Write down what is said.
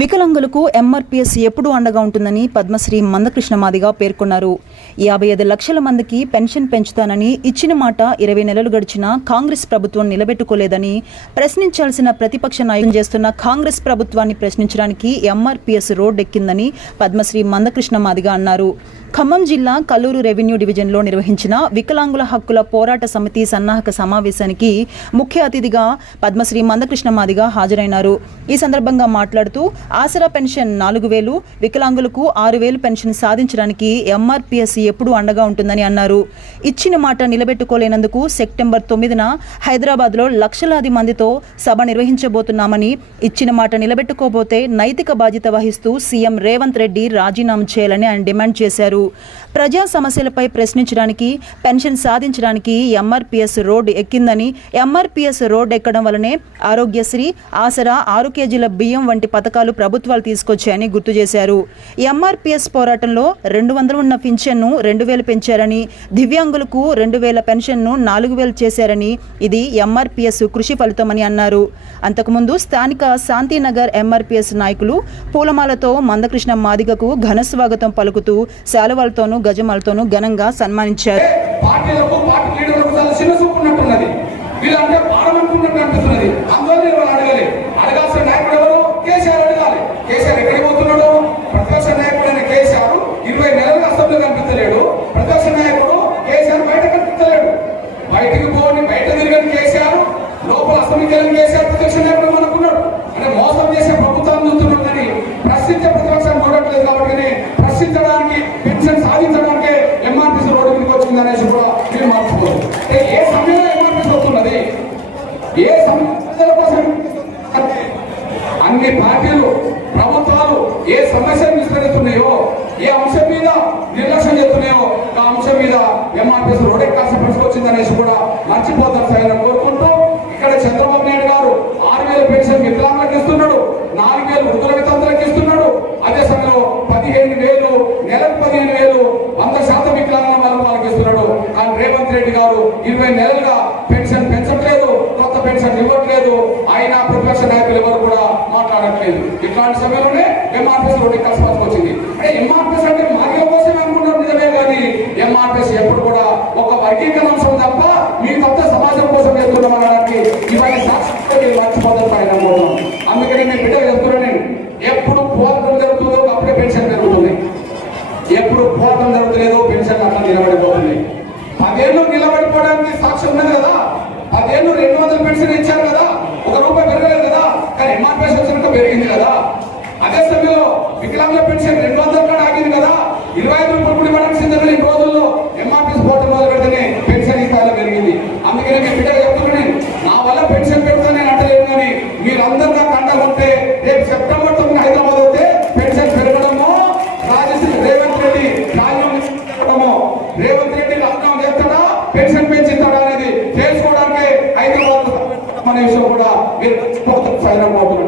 వికలాంగులకు ఎంఆర్పీఎస్ ఎప్పుడూ అండగా ఉంటుందని పద్మశ్రీ మందకృష్ణ మాదిగా పేర్కొన్నారు. యాభై ఐదు లక్షల మందికి పెన్షన్ పెంచుతానని ఇచ్చిన మాట ఇరవై నెలలు గడిచినా కాంగ్రెస్ ప్రభుత్వం నిలబెట్టుకోలేదని ప్రశ్నించాల్సిన ప్రతిపక్ష నాయకులు చేస్తున్న కాంగ్రెస్ ప్రభుత్వాన్ని ప్రశ్నించడానికి ఎంఆర్పీఎస్ రోడ్డెక్కిందని పద్మశ్రీ మందకృష్ణ మాదిగా అన్నారు. ఖమ్మం జిల్లా కల్లూరు రెవెన్యూ డివిజన్లో నిర్వహించిన వికలాంగుల హక్కుల పోరాట సమితి సన్నాహక సమావేశానికి ముఖ్య అతిథిగా పద్మశ్రీ మందకృష్ణ మాదిగా హాజరైనారు. ఈ సందర్భంగా మాట్లాడుతూ ఆసరా పెన్షన్ నాలుగు వేలు వికలాంగులకు ఆరు వేలు పెన్షన్ సాధించడానికి ఎంఆర్పిఎస్ ఎప్పుడూ అండగా ఉంటుందని అన్నారు. ఇచ్చిన మాట నిలబెట్టుకోలేనందుకు సెప్టెంబర్ తొమ్మిదిన హైదరాబాద్లో లక్షలాది మందితో సభ నిర్వహించబోతున్నామని ఇచ్చిన మాట నిలబెట్టుకోబోతే నైతిక బాధ్యత వహిస్తూ సీఎం రేవంత్ రెడ్డి రాజీనామా చేయాలని ఆయన డిమాండ్ చేశారు. ప్రజా సమస్యలపై ప్రశ్నించడానికి పెన్షన్ సాధించడానికి ఎంఆర్పిఎస్ రోడ్డు ఎక్కిందని ఎంఆర్పిఎస్ రోడ్డు ఎక్కడం వలనే ఆరోగ్యశ్రీ ఆసరా ఆరు కేజీల బియ్యం వంటి పథకాలు ప్రభుత్వాలు తీసుకొచ్చాయని గుర్తు చేశారు. ఎంఆర్పిఎస్ పోరాటంలో రెండు వందలు ఉన్న పింఛన్ను రెండు వేలు పెంచారని దివ్యాంగులకు రెండు వేల పెన్షన్ను నాలుగు వేలు చేశారని ఇది ఎంఆర్పిఎస్ కృషి ఫలితమని అన్నారు. అంతకుముందు స్థానిక శాంతినగర్ ఎంఆర్పిఎస్ నాయకులు పూలమాలతో మందకృష్ణ మాదిగకు ఘన స్వాగతం పలుకుతూ శాలువాలతోనూ గజమాలతోనూ ఘనంగా సన్మానించారు. పార్టీలకు పార్టీ లీడర్లకు చాలా చిన్న చూపు ఉన్నట్టున్నది వీళ్ళంటే పాడమనుకున్నట్టు అనిపిస్తున్నది అందువల్ల నేను వాళ్ళు అడగాలి అడగాల్సిన నాయకుడు ఎవరు కేసీఆర్ అడగాలి కేసీఆర్ ఎక్కడికి పోతున్నాడు ప్రతిపక్ష నాయకుడైన కేసీఆర్ ఇరవై నెలలుగా అసెంబ్లీ కనిపించలేడు ప్రతిపక్ష నాయకుడు కేసీఆర్ బయట కనిపించలేడు బయటికి పోని బయట తిరిగిన కేసీఆర్ లోపల అసెంబ్లీకి వెళ్ళిన కేసీఆర్ ప్రతిపక్ష నాయకుడు అనుకున్నాడు అంటే మోసం చేసే ప్రభుత్వాన్ని చూస్తున్నాడు కానీ ప్రశ్నించే ప్రతిపక్షాన్ని చూడట్లేదు కాబట్టి ప్రశ్నించడానికి పెన్షన్ సాధించడానికి ఎంఆర్పీసీ రోడ్డు మీదకి వచ్చింది అనేసి కూడా మీరు మార్చుకోరు అంటే ఏ సమయంలో ఎంఆర్పీసీ వస్తున్నది ఏ సమస్యల కోసం అన్ని పార్టీలు ప్రభుత్వాలు ఏ సమస్యను విస్తరిస్తున్నాయో ఏ అంశం మీద నిర్లక్ష్యం చేస్తున్నాయో ఆ అంశం మీద ఎంఆర్పీఎస్ రోడ్ ఎక్కాల్సిన పరిస్థితి వచ్చింది అనేసి కూడా మర్చిపోతారు సార్ కోరుకుంటూ ఇక్కడ చంద్రబాబు నాయుడు గారు ఆరు వేల పెన్షన్ వికలాంగులకు ఇస్తున్నాడు నాలుగు వేలు వృద్ధుల వితంతులకు ఇస్తున్నాడు. అదే సమయంలో పదిహేను వేలు నెలకు పదిహేను వేలు వంద శాతం వికలాంగం వాళ్ళకు వాళ్ళకి ఇస్తున్నాడు. కానీ రేవంత్ రెడ్డి గారు ఇరవై నెలలుగా పెన్షన్ పెంచట్లేదు కొత్త పెన్షన్ ఇవ్వట్లేదు. ఆయన ప్రతిపక్ష నాయకులు మాట్లాడట్లేదు ఇట్లాంటి సమయంలోనే ఎంఆర్పిఎస్ రోడ్డు కలిసి వచ్చింది. అంటే ఎంఆర్పిఎస్ అంటే మాకే కోసం అనుకుంటారు నిజమే కానీ ఎంఆర్పిఎస్ ఎప్పుడు కూడా ఒక వర్గీకరణ అంశం తప్ప మీ కొత్త సమాజం కోసం చేస్తున్నాం అనడానికి ఇవాళ సాక్షి మర్చిపోతారు పైన అనుకుంటున్నాం అందుకని నేను బిడ్డ చెప్తున్నాను నేను ఎప్పుడు పోరాటం జరుగుతుందో అప్పుడే పెన్షన్ జరుగుతుంది ఎప్పుడు పోరాటం జరుగుతలేదో పెన్షన్ అట్లా నిలబడిపోతుంది. పదేళ్ళు నిలబడిపోవడానికి సాక్ష్యం ఉన్నది కదా. పదేళ్ళు రెండు వందల పెన్షన్ ఇచ్చారు కదా. ఒక రూపాయి పెరగలేదు. కానీ ఎంఆర్పీఎస్ వచ్చినట్టు పెరిగింది కదా. అదే సమయంలో వికలాంగుల పెన్షన్ రెండు వందల కూడా ఆగింది కదా. ఇరవై ఐదు రూపాయలు ఇవ్వడానికి సిద్ధంగా ఈ రోజుల్లో ఎంఆర్పీఎస్ పోర్టల్ మొదలు పెడితేనే పెన్షన్ ఈ స్థాయిలో పెరిగింది. అందుకనే నేను బిడ్డ చెప్తున్నాను నా వల్ల పెన్షన్ పెడతా నేను అంటలేను కానీ మీరందరూ నాకు ఉంటే రేపు సెప్టెంబర్ తొమ్మిది హైదరాబాద్ వస్తే పెన్షన్ పెరగడమో రాజశ్రీ రేవంత్ రెడ్డి రాజీనామా చేయడమో రేవంత్ రెడ్డి రాజ్యాంగం చేస్తాడా పెన్షన్ పెంచుతాడా అనేది తెలుసుకోవడానికి హైదరాబాద్ అనే విషయం కూడా మీరు sair na moto.